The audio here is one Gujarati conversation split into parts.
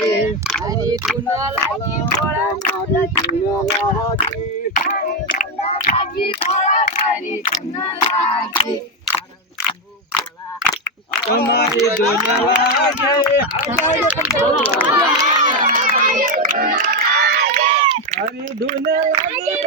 લાગે હરી તું ન લાગી ભોળા મારી ધૂન લાગે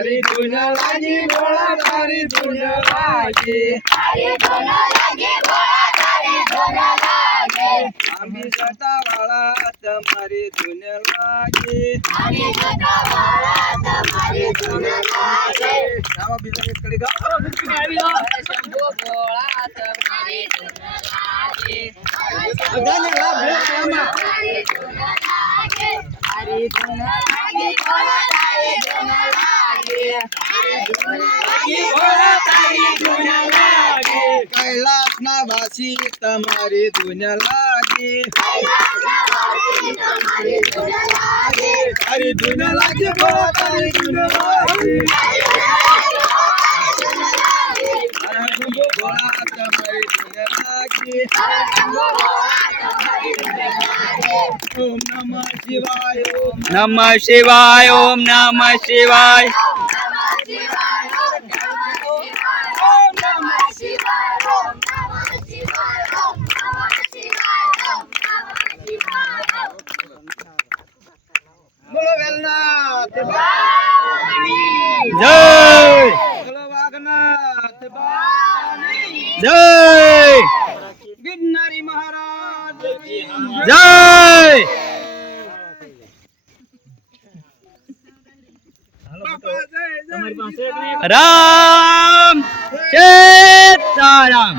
તમારી ધૂન લાગે પ્યારા તમારી ધૂન લાગે. તમારી ધૂન લાગે તારી ધૂન લાગી. ભોળા તારી ધૂન લાગે. આંબી જટા વાળા તમારી ધૂન લાગે. ગાવા બીજા એક કડી ગાઓ. શંભો ભોળા તમારી ધૂન લાગે. બધાને લાભ લે આમાં. તારી ધૂન લાગે. ભોળા લાગી ભોળા તારી ધૂન લાગે. કૈલાસના વાસી તમારી ધૂન લાગે તારી ધૂન લાગે ભોળા તારી ધૂન લાગે હર હર શંભુ ભોળા તમારી ધૂન લાગે ઓમ નમઃ શિવાય ઓમ નમઃ શિવાય ઓમ નમઃ શિવાય જય જય ગિરનારી મહારાજ જય રામ સીતારામ